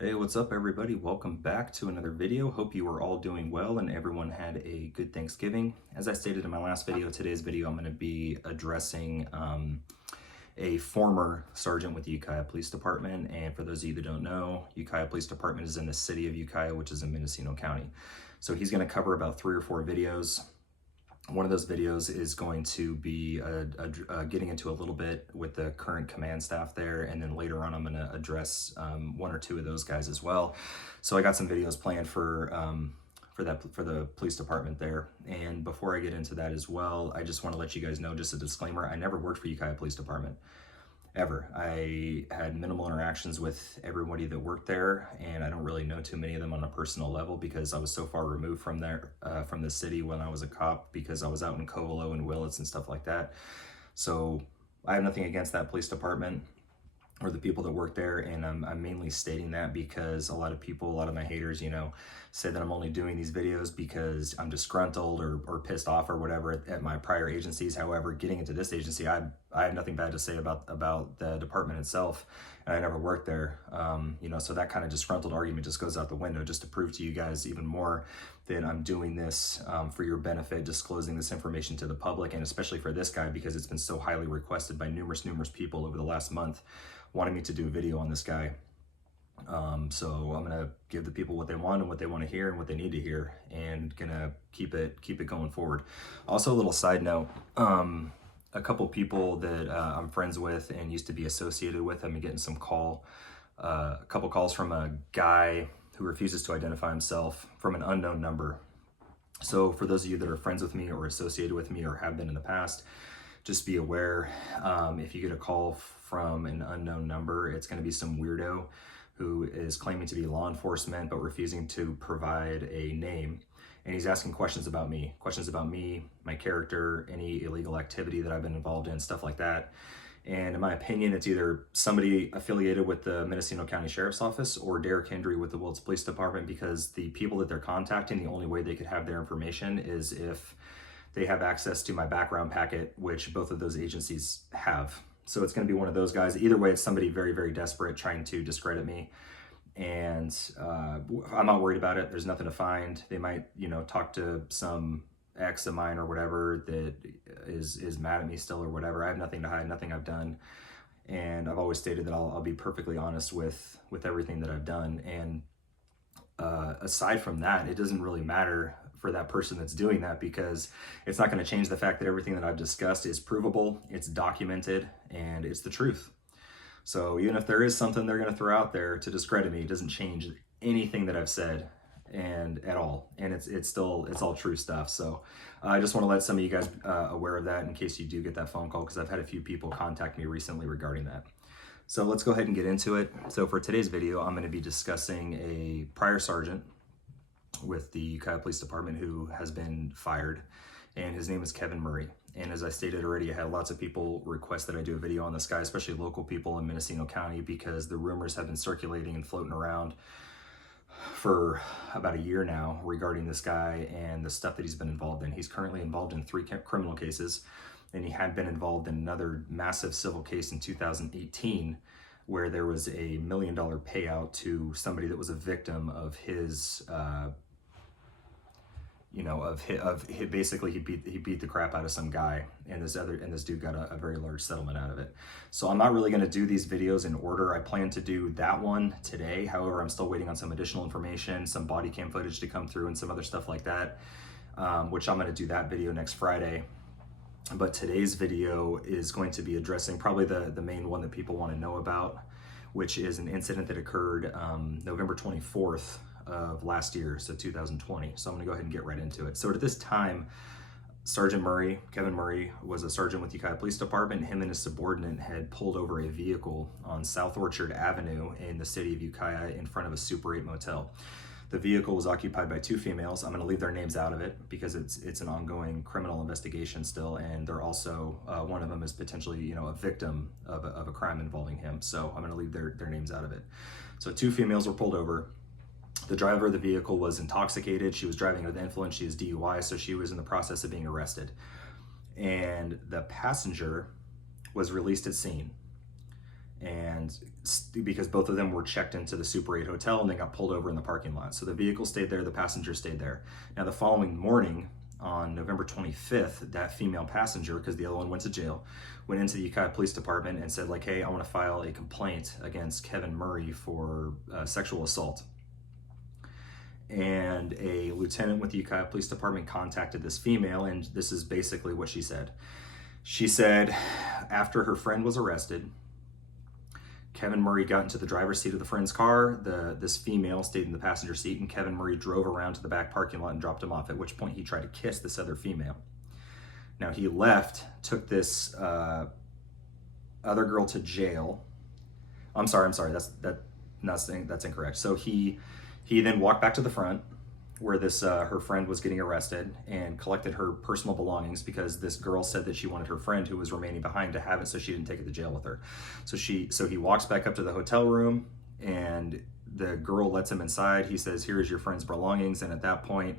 Hey, what's up, everybody? Welcome back to another video. Hope you are all doing well and everyone had a good Thanksgiving. As I stated in my last video, today's video, I'm going to be addressing a former sergeant with the Ukiah Police Department. And for those of you that don't know, Ukiah Police Department is in the city of Ukiah, which is in Mendocino County. So he's going to cover about 3 or 4 videos. One of those videos is going to be getting into a little bit with the current command staff there, and then later on I'm going to address 1 or 2 of those guys as well. So I got some videos planned for the police department there. And before I get into that as well, I just want to let you guys know, just a disclaimer, I never worked for Ukiah Police Department. Ever. I had minimal interactions with everybody that worked there, and I don't really know too many of them on a personal level because I was so far removed from there, from the city when I was a cop, because I was out in Covelo and Willits and stuff like that. So I have nothing against that police department or the people that work there, and I'm mainly stating that because a lot of people, a lot of my haters, say that I'm only doing these videos because I'm disgruntled or pissed off or whatever at my prior agencies. However, getting into this agency, I have nothing bad to say about the department itself, and I never worked there. So that kind of disgruntled argument just goes out the window, just to prove to you guys even more that I'm doing this for your benefit, disclosing this information to the public, and especially for this guy because it's been so highly requested by numerous people over the last month wanting me to do a video on this guy. So I'm gonna give the people what they want and what they want to hear and what they need to hear, and gonna keep it going forward. Also, a little side note, a couple people that I'm friends with and used to be associated with, I've been getting a couple calls from a guy who refuses to identify himself from an unknown number. So for those of you that are friends with me or associated with me or have been in the past, just be aware, if you get a call from an unknown number, it's going to be some weirdo who is claiming to be law enforcement but refusing to provide a name. And he's asking questions about me, my character, any illegal activity that I've been involved in, stuff like that. And in my opinion, it's either somebody affiliated with the Mendocino County Sheriff's Office or Derek Hendry with the Willits Police Department, because the people that they're contacting, the only way they could have their information is if they have access to my background packet, which both of those agencies have. So it's going to be one of those guys. Either way, it's somebody very, very desperate trying to discredit me. And I'm not worried about it. There's nothing to find. They might, talk to some ex of mine or whatever that is mad at me still or whatever. I have nothing to hide, nothing I've done. And I've always stated that I'll be perfectly honest with everything that I've done. And aside from that, it doesn't really matter for that person that's doing that, because it's not going to change the fact that everything that I've discussed is provable, it's documented, and it's the truth. So even if there is something they're going to throw out there to discredit me, it doesn't change anything that I've said and at all. And it's all true stuff. So I just want to let some of you guys aware of that in case you do get that phone call, because I've had a few people contact me recently regarding that. So let's go ahead and get into it. So for today's video, I'm going to be discussing a prior sergeant with the Ukiah Police Department who has been fired, and his name is Kevin Murray. And as I stated already, I had lots of people request that I do a video on this guy, especially local people in Mendocino County, because the rumors have been circulating and floating around for about a year now regarding this guy and the stuff that he's been involved in. He's currently involved in 3 criminal cases, and he had been involved in another massive civil case in 2018 where there was a $1 million payout to somebody that was a victim of his basically he beat the crap out of some guy, and this dude got a very large settlement out of it. So I'm not really going to do these videos in order. I plan to do that one today. However, I'm still waiting on some additional information, some body cam footage to come through and some other stuff like that, which I'm going to do that video next Friday. But today's video is going to be addressing probably the main one that people want to know about, which is an incident that occurred November 24th of last year, so 2020. So I'm gonna go ahead and get right into it. So at this time, Sergeant Murray, Kevin Murray, was a sergeant with the Ukiah Police Department. Him and his subordinate had pulled over a vehicle on South Orchard Avenue in the city of Ukiah in front of a Super 8 motel. The vehicle was occupied by 2 females. I'm gonna leave their names out of it because it's an ongoing criminal investigation still, and they're also, one of them is potentially, a victim of a crime involving him. So I'm gonna leave their names out of it. So 2 females were pulled over. The driver of the vehicle was intoxicated. She was driving under the influence. She is DUI, so she was in the process of being arrested. And the passenger was released at scene. and because both of them were checked into the Super 8 hotel and they got pulled over in the parking lot. So the vehicle stayed there, the passenger stayed there. Now the following morning, on November 25th, that female passenger, because the other one went to jail, went into the Ukiah Police Department and said, like, hey, I want to file a complaint against Kevin Murray for sexual assault. And a lieutenant with the Ukiah Police Department contacted this female, and this is basically what she said. She said, after her friend was arrested, Kevin Murray got into the driver's seat of the friend's car. This female stayed in the passenger seat, and Kevin Murray drove around to the back parking lot and dropped him off, at which point he tried to kiss this other female. Now he left, took this other girl to jail. I'm sorry, that's incorrect. So he then walked back to the front where this her friend was getting arrested and collected her personal belongings, because this girl said that she wanted her friend who was remaining behind to have it so she didn't take it to jail with her. So he walks back up to the hotel room, and the girl lets him inside. He says, here is your friend's belongings. And at that point,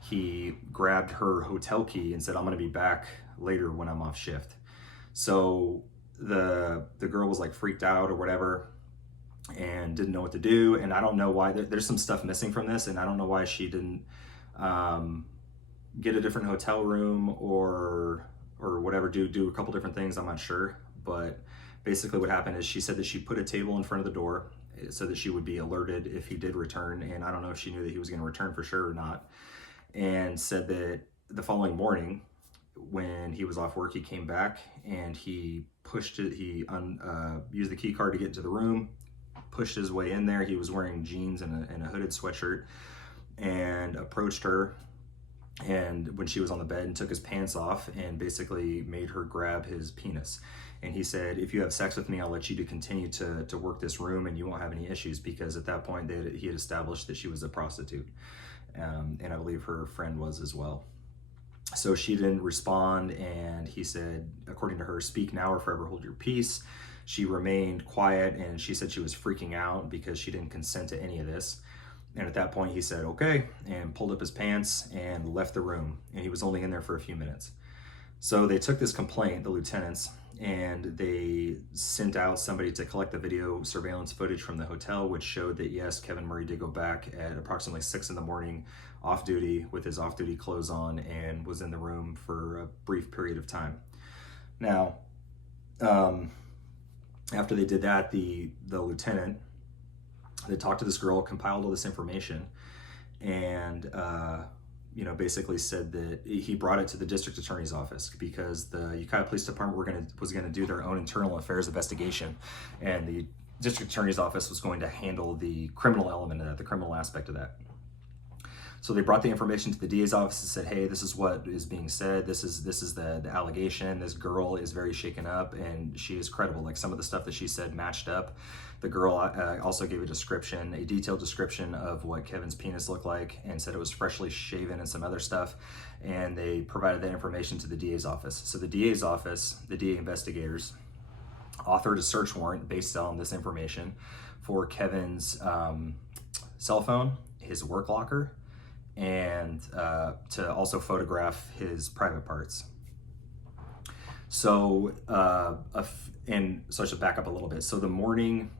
he grabbed her hotel key and said, I'm going to be back later when I'm off shift. So the girl was like freaked out or whatever and didn't know what to do. And I don't know why. There's some stuff missing from this, and I don't know why she didn't get a different hotel room or whatever, do a couple different things. I'm not sure. But basically what happened is she said that she put a table in front of the door so that she would be alerted if he did return. And I don't know if she knew that he was going to return for sure or not. And said that the following morning, when he was off work, he came back and he pushed it. He used the key card to get into the room, pushed his way in there. He was wearing jeans and a hooded sweatshirt, and approached her. And when she was on the bed, and took his pants off and basically made her grab his penis. And he said, if you have sex with me, I'll let you to continue to work this room and you won't have any issues, because at that point he had established that she was a prostitute. And I believe her friend was as well. So she didn't respond, and he said, according to her, speak now or forever hold your peace. She remained quiet, and she said she was freaking out because she didn't consent to any of this. And at that point he said, okay, and pulled up his pants and left the room. And he was only in there for a few minutes. So they took this complaint, the lieutenants, and they sent out somebody to collect the video surveillance footage from the hotel, which showed that yes, Kevin Murray did go back at approximately 6 a.m. off duty with his off-duty clothes on, and was in the room for a brief period of time. Now, after they did that, the lieutenant, they talked to this girl, compiled all this information, and basically said that he brought it to the district attorney's office, because the Ukiah Police Department was going to do their own internal affairs investigation, and the district attorney's office was going to handle the criminal element of that, the criminal aspect of that. So they brought the information to the DA's office and said, hey, this is what is being said. This is the allegation. This girl is very shaken up, and she is credible. Like, some of the stuff that she said matched up. The girl also gave a detailed description of what Kevin's penis looked like, and said it was freshly shaven and some other stuff. And they provided that information to the DA's office. So the DA's office, the DA investigators, authored a search warrant based on this information for Kevin's cell phone, his work locker, and to also photograph his private parts. So, and so I should back up a little bit. So the morning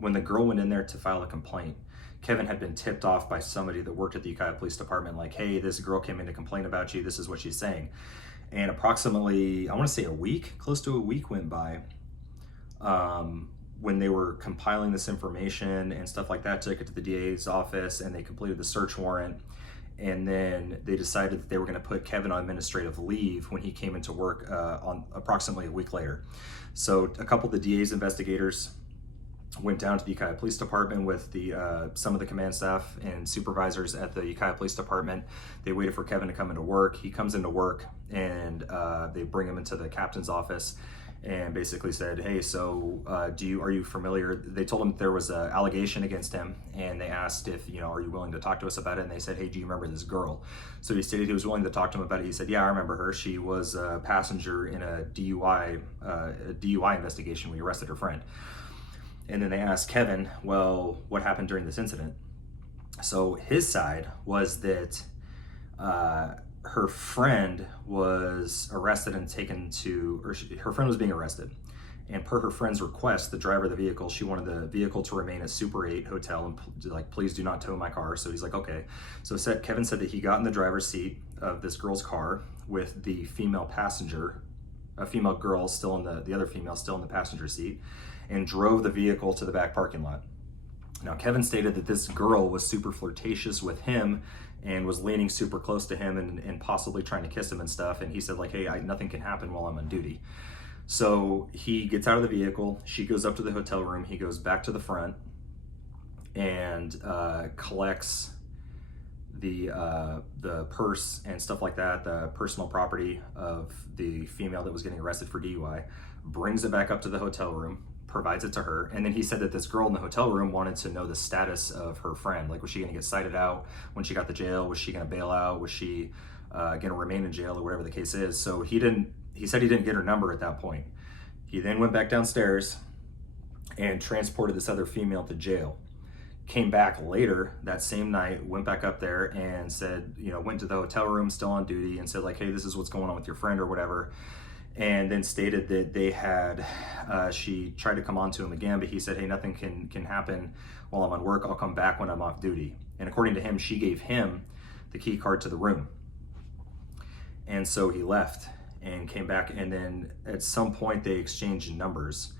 when the girl went in there to file a complaint, Kevin had been tipped off by somebody that worked at the Ukiah Police Department, like, hey, this girl came in to complain about you. This is what she's saying. And approximately, I want to say close to a week went by, when they were compiling this information and stuff like that, took it to the DA's office, and they completed the search warrant. And then they decided that they were going to put Kevin on administrative leave when he came into work on approximately a week later. So a couple of the DA's investigators went down to the Ukiah Police Department with some of the command staff and supervisors at the Ukiah Police Department. They waited for Kevin to come into work. He comes into work, and they bring him into the captain's office and basically said, hey, so are you familiar? They told him there was an allegation against him, and they asked if, are you willing to talk to us about it? And they said, hey, do you remember this girl? So he stated he was willing to talk to him about it. He said, yeah, I remember her. She was a passenger in a DUI investigation. We arrested her friend. And then they asked Kevin, well, what happened during this incident? So his side was that her friend was arrested and taken to, her friend was being arrested, And per her friend's request, the driver of the vehicle, she wanted the vehicle to remain a Super 8 hotel and like, please do not tow my car. So he's like, okay. So Kevin said that he got in the driver's seat of this girl's car with the female passenger, a female girl still in the other female still in the passenger seat, and drove the vehicle to the back parking lot. Now, Kevin stated that this girl was super flirtatious with him and was leaning super close to him and possibly trying to kiss him and stuff. And he said like, hey, nothing can happen while I'm on duty. So he gets out of the vehicle, she goes up to the hotel room, he goes back to the front and collects the purse and stuff like that, the personal property of the female that was getting arrested for DUI, brings it back up to the hotel room, provides it to her. And then he said that this girl in the hotel room wanted to know the status of her friend. Like, was she gonna get cited out when she got to jail? Was she gonna bail out? Was she gonna remain in jail, or whatever the case is? So he said he didn't get her number at that point. He then went back downstairs and transported this other female to jail. Came back later that same night, went back up there and said, went to the hotel room still on duty and said like, hey, this is what's going on with your friend or whatever. And then stated that they had, she tried to come on to him again, but he said, hey, nothing can happen while I'm on work. I'll come back when I'm off duty. And according to him, she gave him the key card to the room. And so he left and came back. And then at some point they exchanged numbers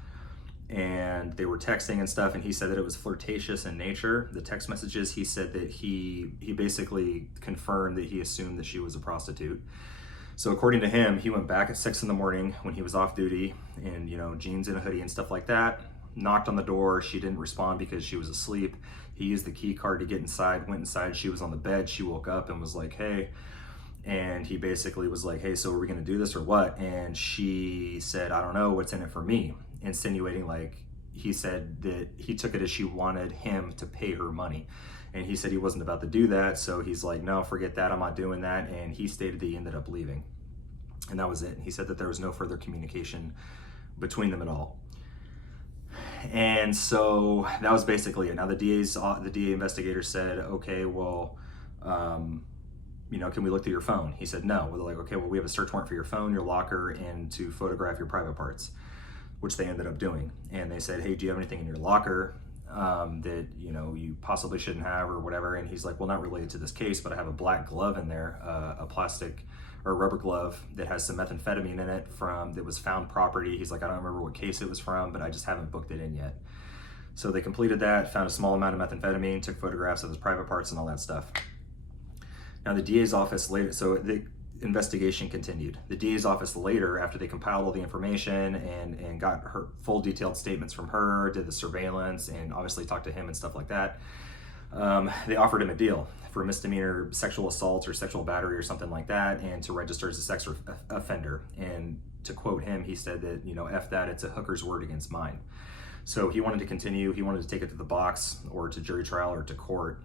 and they were texting and stuff. And he said that it was flirtatious in nature. The text messages, he said that he basically confirmed that he assumed that she was a prostitute. So according to him, he went back at 6 in the morning when he was off duty in, jeans and a hoodie and stuff like that, knocked on the door. She didn't respond because she was asleep. He used the key card to get inside, went inside. She was on the bed. She woke up and was like, hey. And he basically was like, hey, so are we gonna do this or what? And she said, I don't know, what's in it for me? Insinuating like, he said that he took it as she wanted him to pay her money. And he said he wasn't about to do that. So he's like, no, forget that, I'm not doing that. And he stated that he ended up leaving. And that was it. He said that there was no further communication between them at all. And so that was basically it. Now the DA investigator said, okay, well, can we look through your phone? He said, no. Well, they're like, okay, well, we have a search warrant for your phone, your locker, and to photograph your private parts, which they ended up doing. And they said, hey, do you have anything in your locker that, you possibly shouldn't have or whatever? And he's like, well, not related to this case, but I have a black glove in there, a plastic or rubber glove that has some methamphetamine in it that was found property. He's like, I don't remember what case it was from, but I just haven't booked it in yet. So they completed that, found a small amount of methamphetamine, took photographs of his private parts and all that stuff. Now the DA's office later, so the investigation continued. The DA's office later, after they compiled all the information and got her full detailed statements from her, did the surveillance and obviously talked to him and stuff like that, they offered him a deal for misdemeanor sexual assault or sexual battery or something like that, and to register as a sex offender. And to quote him, he said that, F that, it's a hooker's word against mine. So he wanted to continue, he wanted to take it to the box or to jury trial or to court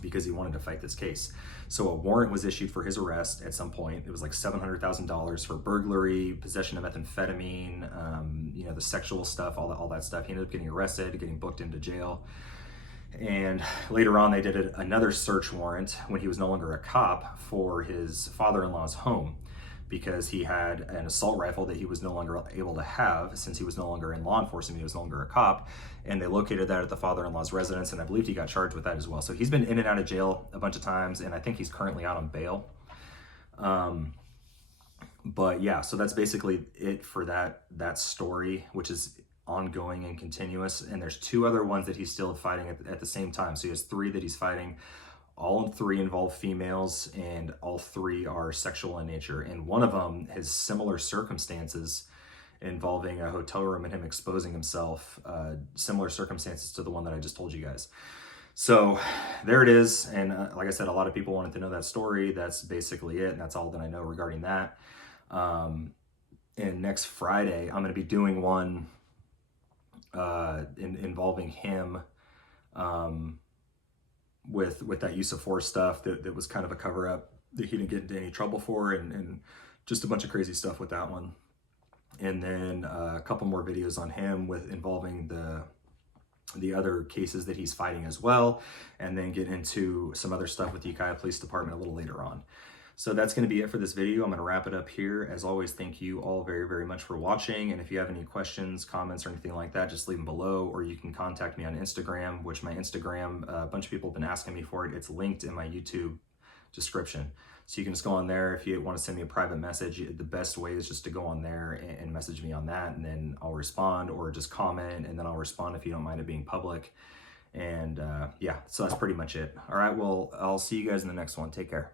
because he wanted to fight this case. So a warrant was issued for his arrest at some point. It was like $700,000 for burglary, possession of methamphetamine, the sexual stuff, all that stuff. He ended up getting arrested, getting booked into jail. And later on, they did another search warrant when he was no longer a cop for his father-in-law's home, because he had an assault rifle that he was no longer able to have since he was no longer in law enforcement, he was no longer a cop, and they located that at the father-in-law's residence, and I believe he got charged with that as well. So he's been in and out of jail a bunch of times, and I think he's currently out on bail. But yeah, so that's basically it for that story, which is ongoing and continuous. And there's 2 other ones that he's still fighting at the same time. So he has 3 that he's fighting. All 3 involve females, and all 3 are sexual in nature. And one of them has similar circumstances involving a hotel room and him exposing himself, similar circumstances to the one that I just told you guys. So there it is. And like I said, a lot of people wanted to know that story. That's basically it. And that's all that I know regarding that. And next Friday, I'm going to be doing one involving him, with that use of force stuff that was kind of a cover up that he didn't get into any trouble for, and just a bunch of crazy stuff with that one. And then a couple more videos on him involving the other cases that he's fighting as well, and then get into some other stuff with the Ukiah Police Department a little later on. So that's going to be it for this video. I'm going to wrap it up here. As always, thank you all very, very much for watching. And if you have any questions, comments, or anything like that, just leave them below, or you can contact me on Instagram, which my Instagram, a bunch of people have been asking me for it. It's linked in my YouTube description. So you can just go on there. If you want to send me a private message, the best way is just to go on there and message me on that, and then I'll respond, or just comment and then I'll respond if you don't mind it being public. And yeah, so that's pretty much it. All right, well, I'll see you guys in the next one. Take care.